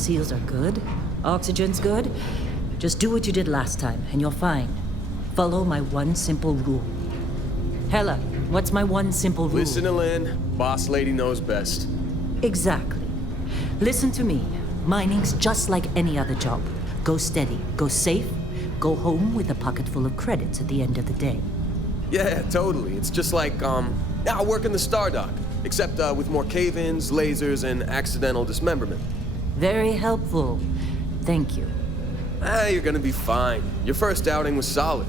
seals are good. Oxygen's good. Just do what you did last time, and you're fine. Follow my one simple rule. Hella, what's my one simple rule? Listen to Lynn. Boss lady knows best. Exactly. Listen to me. Mining's just like any other job. Go steady, go safe, go home with a pocket full of credits at the end of the day. Yeah, totally. It's just like, I work in the Stardock, except with more cave-ins, lasers, and accidental dismemberment. Very helpful. Thank you. You're gonna be fine. Your first outing was solid.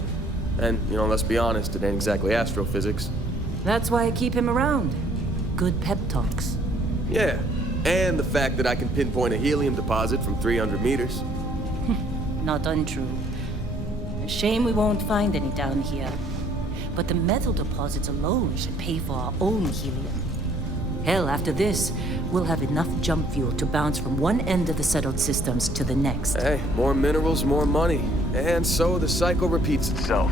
And, let's be honest, it ain't exactly astrophysics. That's why I keep him around. Good pep talks. Yeah, and the fact that I can pinpoint a helium deposit from 300 meters. Not untrue. A shame we won't find any down here. But the metal deposits alone should pay for our own helium. Hell, after this, we'll have enough jump fuel to bounce from one end of the settled systems to the next. Hey, more minerals, more money. And so the cycle repeats itself.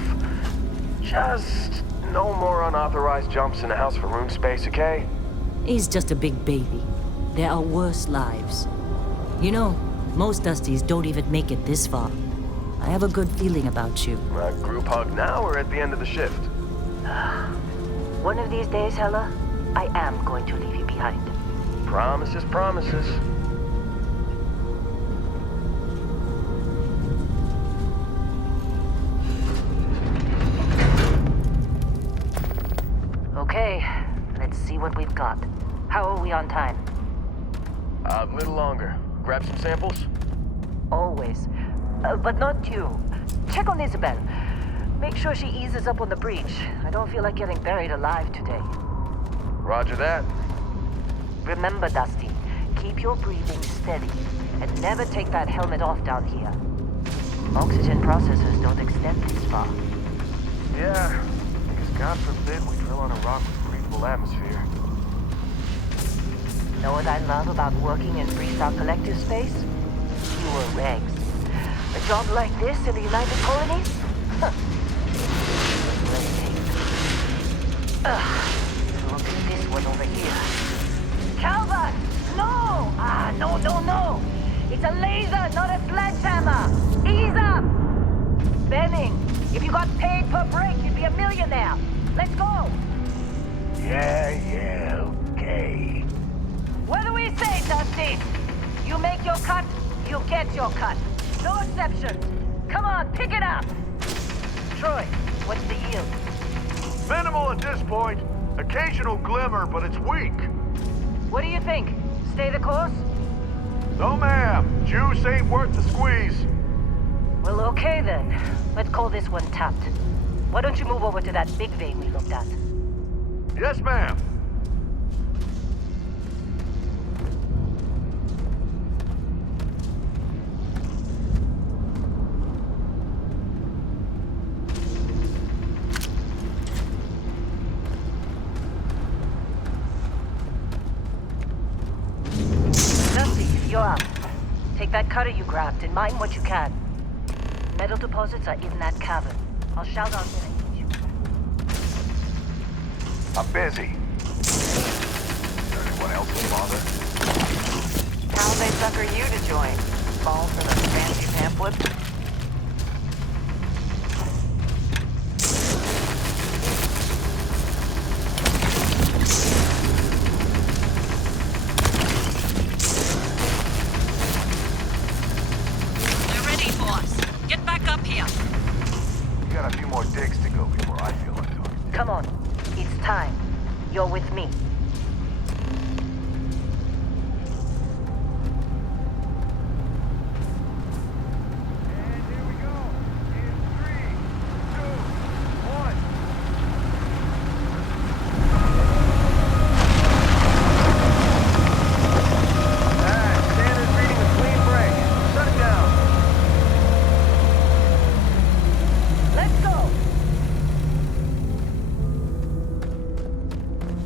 Just no more unauthorized jumps in the house for room space, okay? He's just a big baby. There are worse lives. You know, most Dusties don't even make it this far. I have a good feeling about you. A group hug now or at the end of the shift? One of these days, Hella, I am going to leave you behind. Promises, promises. Okay, let's see what we've got. How are we on time? A little longer. Grab some samples? Always. But not you. Check on Isabel. Make sure she eases up on the breach. I don't feel like getting buried alive today. Roger that. Remember, Dusty, keep your breathing steady and never take that helmet off down here. Oxygen processors don't extend this far. Yeah, because God forbid we drill on a rock with breathable atmosphere. Know what I love about working in Freestyle Collective space? Fewer regs. A job like this in the United Colonies? Huh. Look at this one over here. Calvert! No! No! It's a laser, not a sledgehammer! Ease up! Benning, if you got paid per break, you'd be a millionaire. Let's go! Yeah, okay. What do we say, Dusty? You make your cut, you get your cut. No exceptions. Come on, pick it up! Troy, what's the yield? Minimal at this point. Occasional glimmer, but it's weak. What do you think? Stay the course? No, ma'am. Juice ain't worth the squeeze. Well, okay then. Let's call this one tapped. Why don't you move over to that big vein we looked at? Yes, ma'am. You're up. Take that cutter you grabbed and mine what you can. Metal deposits are in that cavern. I'll shout out when I need you. I'm busy. Is there anyone else to bother? How'd they sucker you to join? Fall for the fancy pamphlet? You got a few more digs to go before I feel like talking. Come on. It's time. You're with me. And here we go. In 3, 2, 1. Standard reading a clean break. Shut it down. Let's go!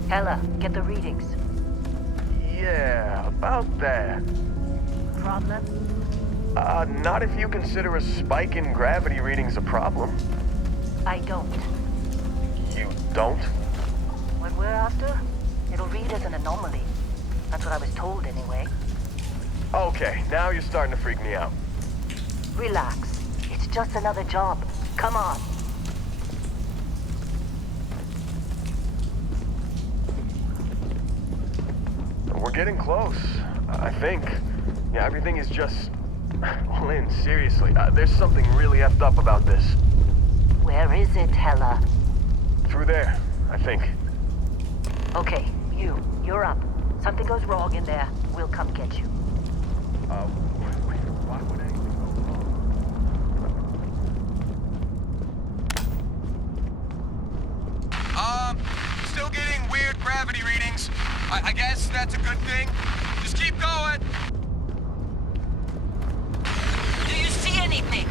Hella, get the readings. Yeah, about that. Problem? Not if you consider a spike in gravity readings a problem. I don't. You don't? What we're after, it'll read as an anomaly. That's what I was told anyway. Okay, now you're starting to freak me out. Relax. It's just another job. Come on. We're getting close, I think. Yeah, everything is just... Lynn, seriously, there's something really effed up about this. Where is it, Hella? Through there, I think. Okay, you're up. Something goes wrong in there, we'll come get you. Why would anything go wrong? Still getting weird gravity readings. I guess that's a good thing. Just keep going. Do you see anything?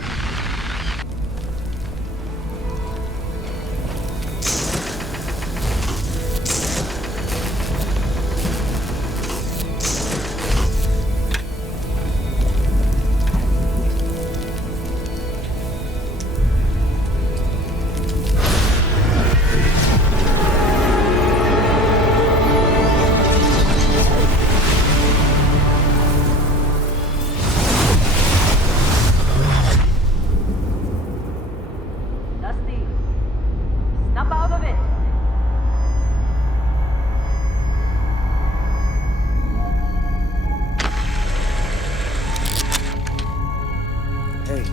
Hey,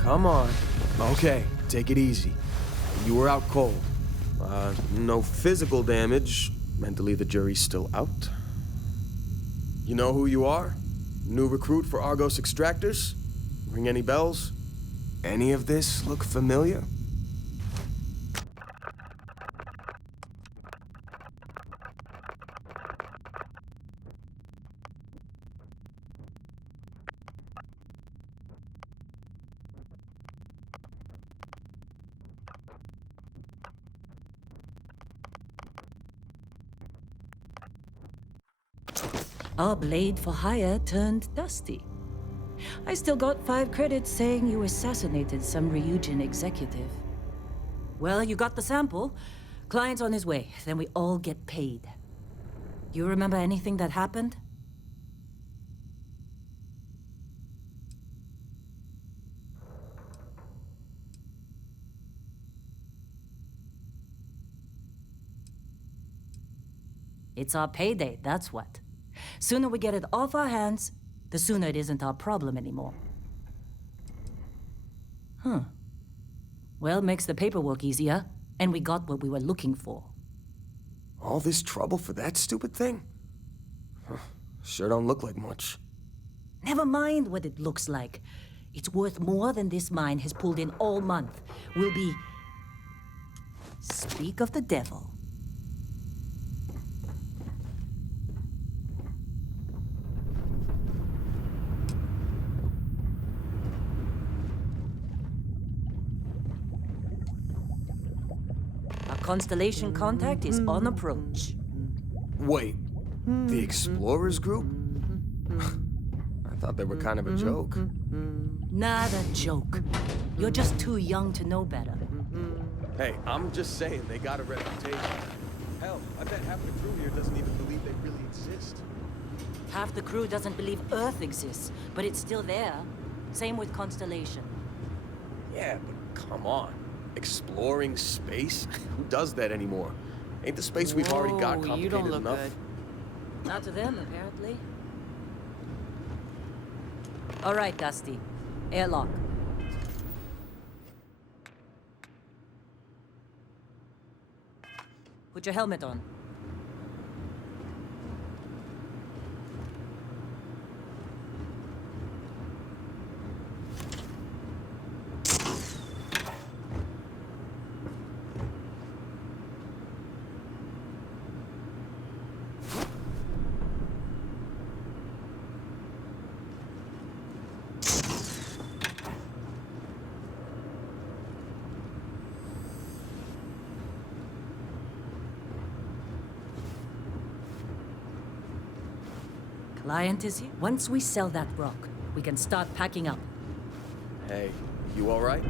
come on. Okay, take it easy. You were out cold. No physical damage. Mentally, the jury's still out. You know who you are? New recruit for Argos Extractors? Ring any bells? Any of this look familiar? Our blade for hire turned dusty. I still got 5 credits saying you assassinated some Ryujin executive. Well, you got the sample. Client's on his way, then we all get paid. You remember anything that happened? It's our payday, that's what. Sooner we get it off our hands, the sooner it isn't our problem anymore. Well, makes the paperwork easier, and we got what we were looking for. All this trouble for that stupid thing? Sure don't look like much. Never mind what it looks like. It's worth more than this mine has pulled in all month. We'll be... Speak of the devil. Our Constellation contact is on approach. Wait, the Explorers group? I thought they were kind of a joke. Not a joke. You're just too young to know better. Hey, I'm just saying they got a reputation. Hell, I bet half the crew here doesn't even believe they really exist. Half the crew doesn't believe Earth exists, but it's still there. Same with Constellation. Yeah, but come on. Exploring space? Who does that anymore? Ain't the space we've already got Whoa, complicated you don't look enough? good. Not to them, apparently. All right, Dusty. Airlock. Put your helmet on. Client is here. Once we sell that rock, we can start packing up. Hey, you alright?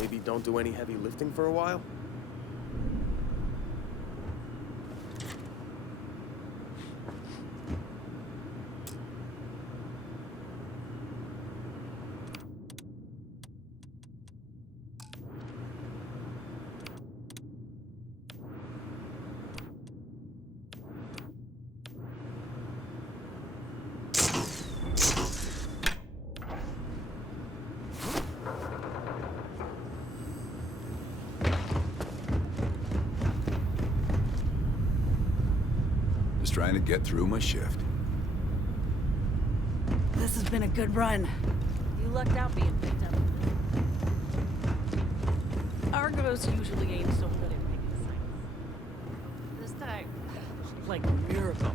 maybe don't do any heavy lifting for a while? Just trying to get through my shift. This has been a good run. You lucked out being picked up. Argos usually ain't so good at making sense. This time, like a miracle.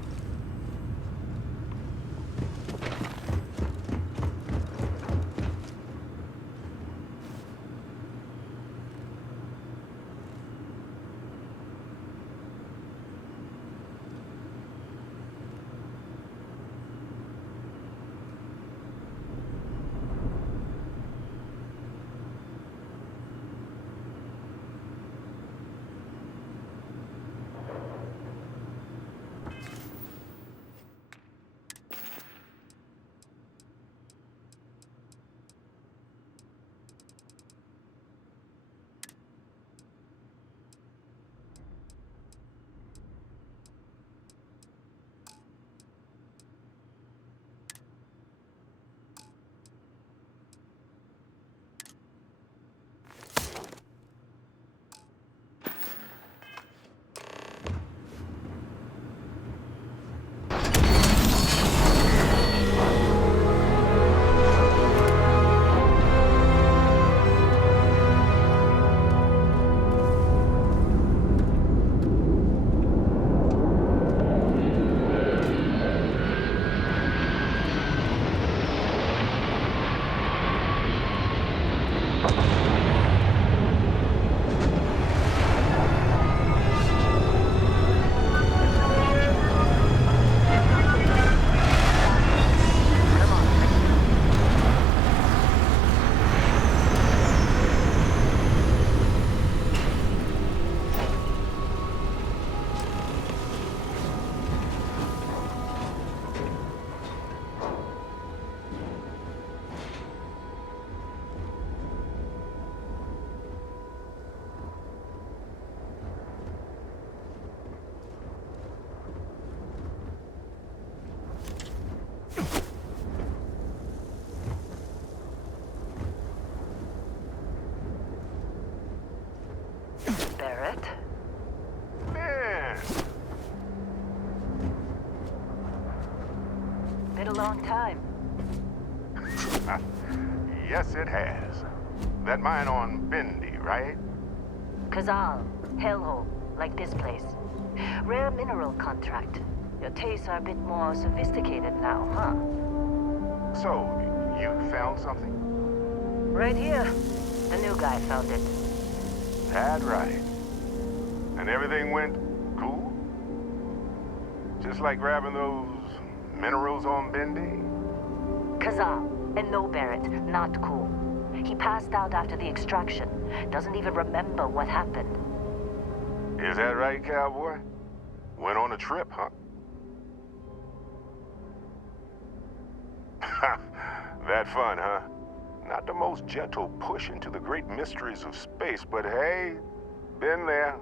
Barrett? Man, Been a long time. yes it has. That mine on Bendy, right? Kazal, hellhole, like this place. Rare mineral contract. Your tastes are a bit more sophisticated now, huh? So, you found something? Right here. The new guy found it. That right. And everything went cool? Just like grabbing those minerals on Bendy? Kazal, and no Barrett, not cool. He passed out after the extraction. Doesn't even remember what happened. Is that right, cowboy? Went on a trip, huh? That fun, huh? Not the most gentle push into the great mysteries of space, but hey, been there.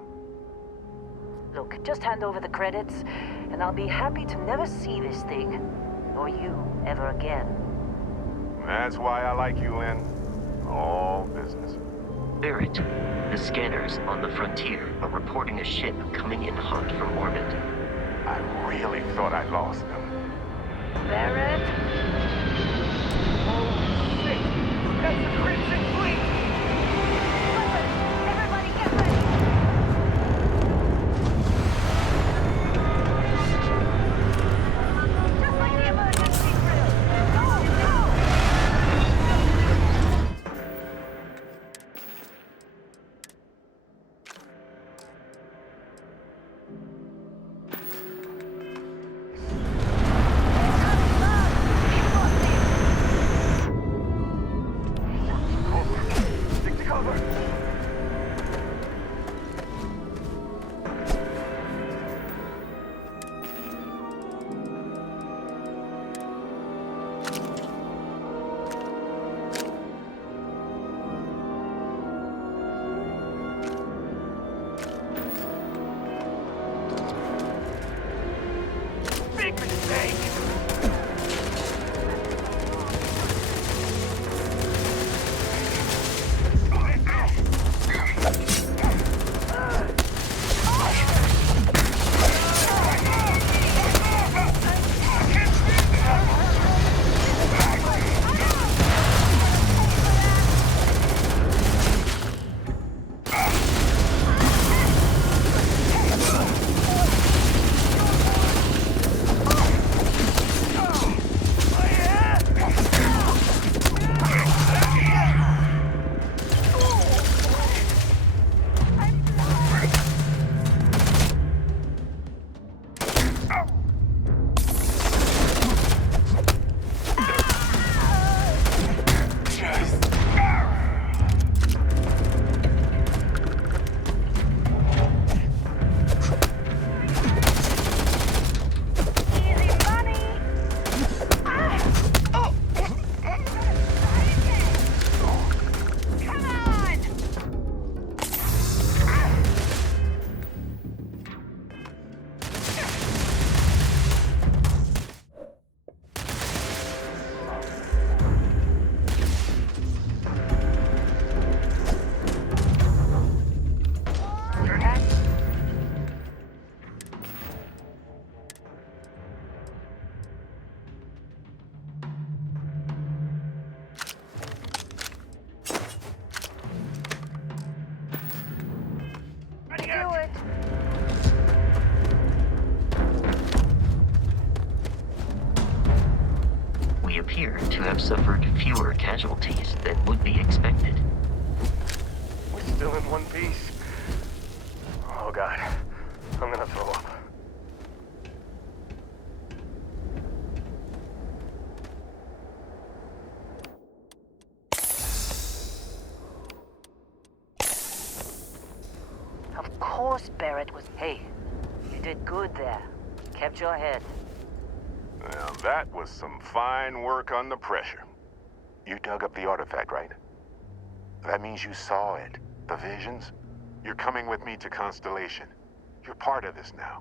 Look, just hand over the credits, and I'll be happy to never see this thing, or you, ever again. That's why I like you, Lynn. All business. Barrett, the scanners on the frontier are reporting a ship coming in hot from orbit. I really thought I lost them. Barrett? Oh, shit! That's the Crimson Fleet! Listen, everybody get ready! Just like the emergency drill! Go, go! suffered fewer casualties than would be expected. We're still in one piece. Oh God, I'm gonna throw up. Of course Barrett was... Hey, you did good there. Kept your head. Now that was some fine work under pressure. You dug up the artifact, right? That means you saw it. The visions? You're coming with me to Constellation. You're part of this now.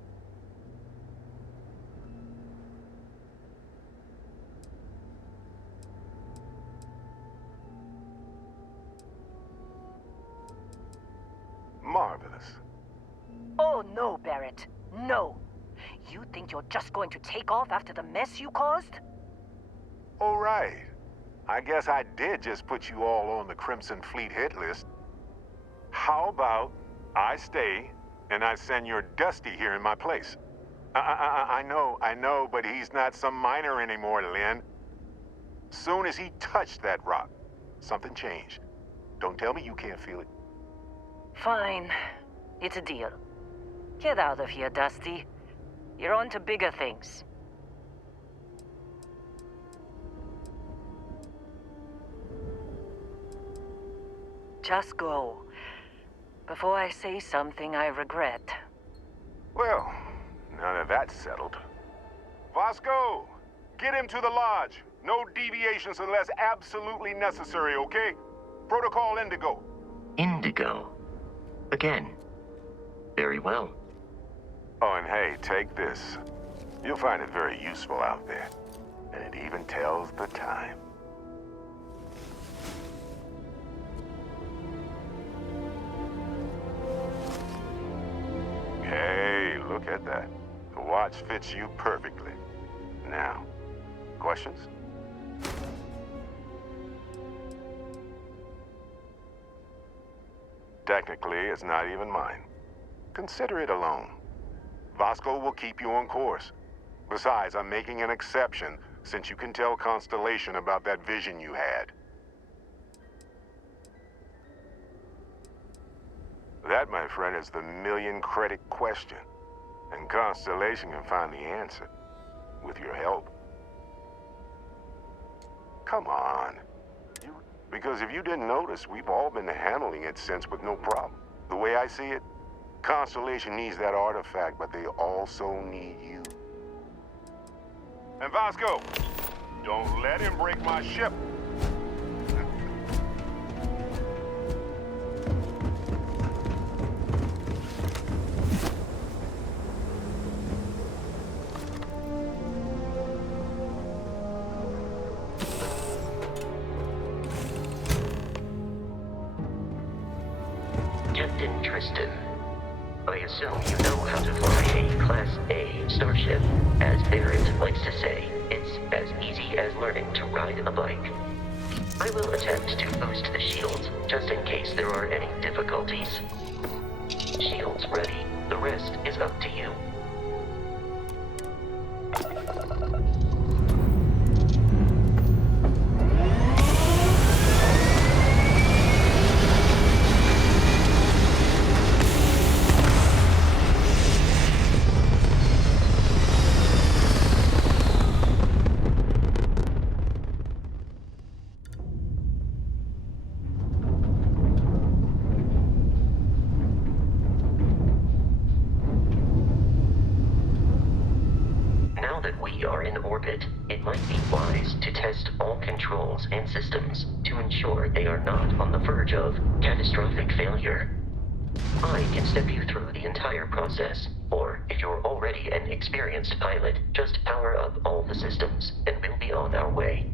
Marvelous. Oh no, Barrett. No. You think you're just going to take off after the mess you caused? All right. I guess I did just put you all on the Crimson Fleet hit list. How about I stay and I send your Dusty here in my place? I know, but he's not some miner anymore, Lynn. Soon as he touched that rock, something changed. Don't tell me you can't feel it. Fine. It's a deal. Get out of here, Dusty. You're on to bigger things. Just go. Before I say something I regret. Well, now that that's settled. Vasco, get him to the lodge. No deviations unless absolutely necessary, okay? Protocol Indigo. Indigo. Again. Very well. Oh, and hey, take this. You'll find it very useful out there. And it even tells the time. Hey, look at that. The watch fits you perfectly. Now, questions? Technically, it's not even mine. Consider it a loan. Vasco will keep you on course. Besides, I'm making an exception since you can tell Constellation about that vision you had. That, my friend, is the million-credit question. And Constellation can find the answer. With your help. Come on. Because if you didn't notice, we've all been handling it since with no problem. The way I see it, Constellation needs that artifact, but they also need you. And Vasco, don't let him break my ship. Captain Tristan, I assume you know how to fly a Class A starship. As Barrett likes to say, it's as easy as learning to ride a bike. I will attempt to boost the shields, just in case there are any difficulties. Shields ready. The rest is up to you. It might be wise to test all controls and systems to ensure they are not on the verge of catastrophic failure. I can step you through the entire process, or if you're already an experienced pilot, just power up all the systems, and we'll be on our way.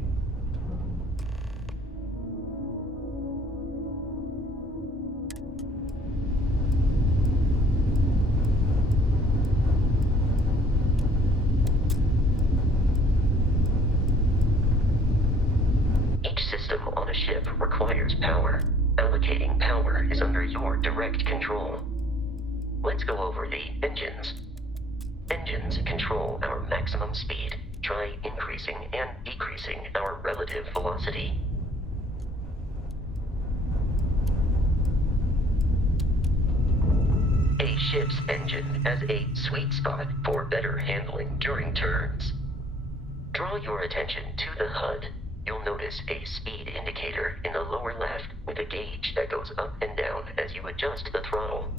Requires power. Allocating power is under your direct control. Let's go over the engines. Engines control our maximum speed. Try increasing and decreasing our relative velocity. A ship's engine has a sweet spot for better handling during turns. Draw your attention to the HUD. You'll notice a speed indicator in the lower left with a gauge that goes up and down as you adjust the throttle.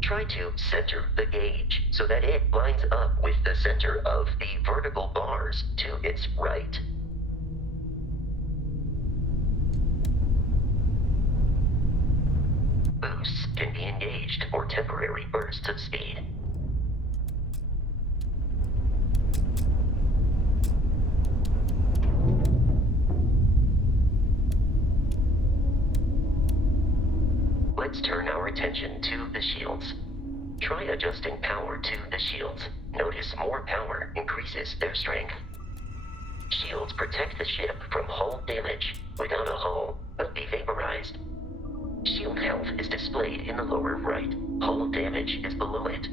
Try to center the gauge so that it lines up with the center of the vertical bars to its right. Boosts can be engaged for temporary bursts of speed. Let's turn our attention to the shields. Try adjusting power to the shields. Notice more power increases their strength. Shields protect the ship from hull damage. Without a hull, will be vaporized. Shield health is displayed in the lower right. Hull damage is below it.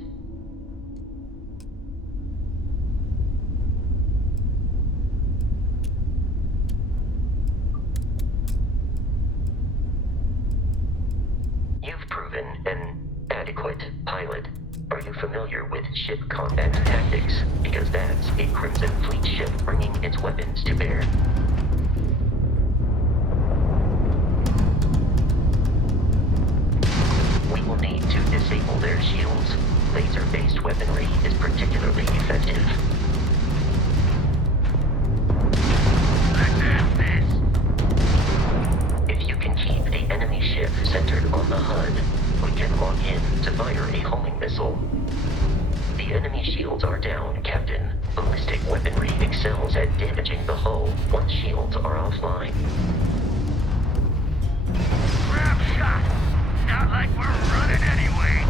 You've proven an adequate pilot. Are you familiar with ship combat tactics? Because that's a Crimson Fleet ship bringing its weapons to bear. We will need to disable their shields. Laser-based weaponry is particularly effective. Let's have this! If you can keep the enemy ship centered on the HUD, we can lock in to fire a homing missile. The enemy shields are down, Captain. Ballistic weaponry excels at damaging the hull once shields are offline. Grab shot! Not like we're running anyway!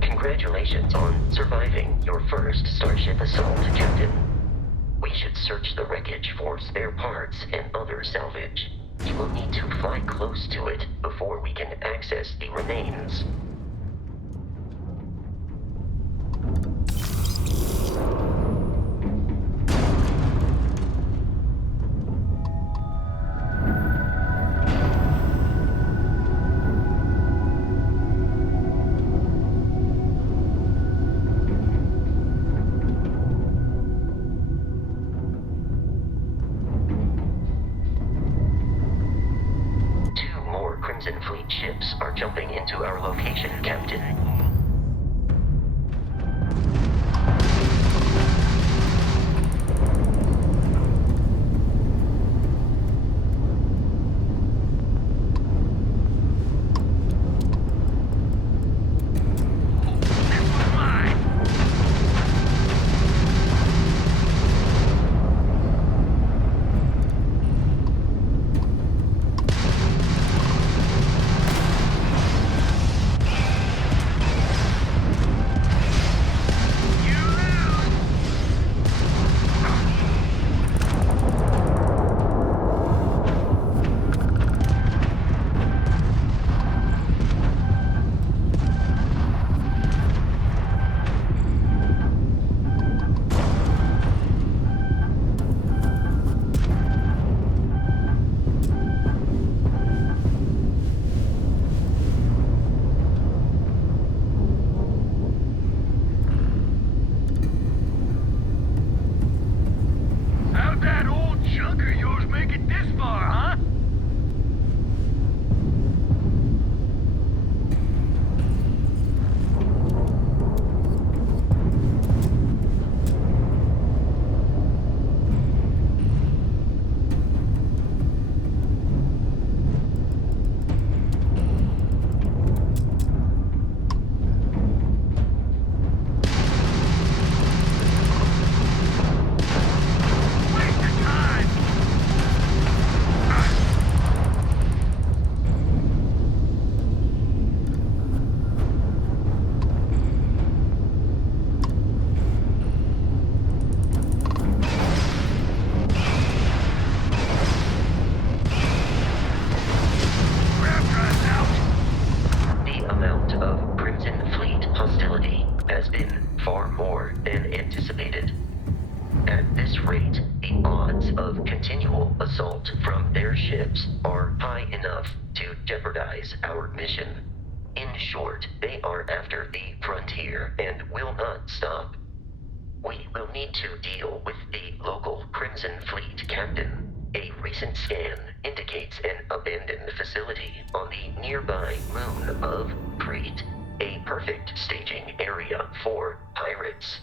Congratulations on surviving your first Starship assault, Captain. We should search the wreckage for spare parts and other salvage. You will need to fly close to it before we can access the remains. Crimson Fleet ships are jumping into our location, Captain. far more than anticipated. At this rate, the odds of continual assault from their ships are high enough to jeopardize our mission. In short, they are after the frontier and will not stop. We will need to deal with the local Crimson Fleet captain. A recent scan indicates an abandoned facility on the nearby moon of Crete, a perfect staging area for pirates.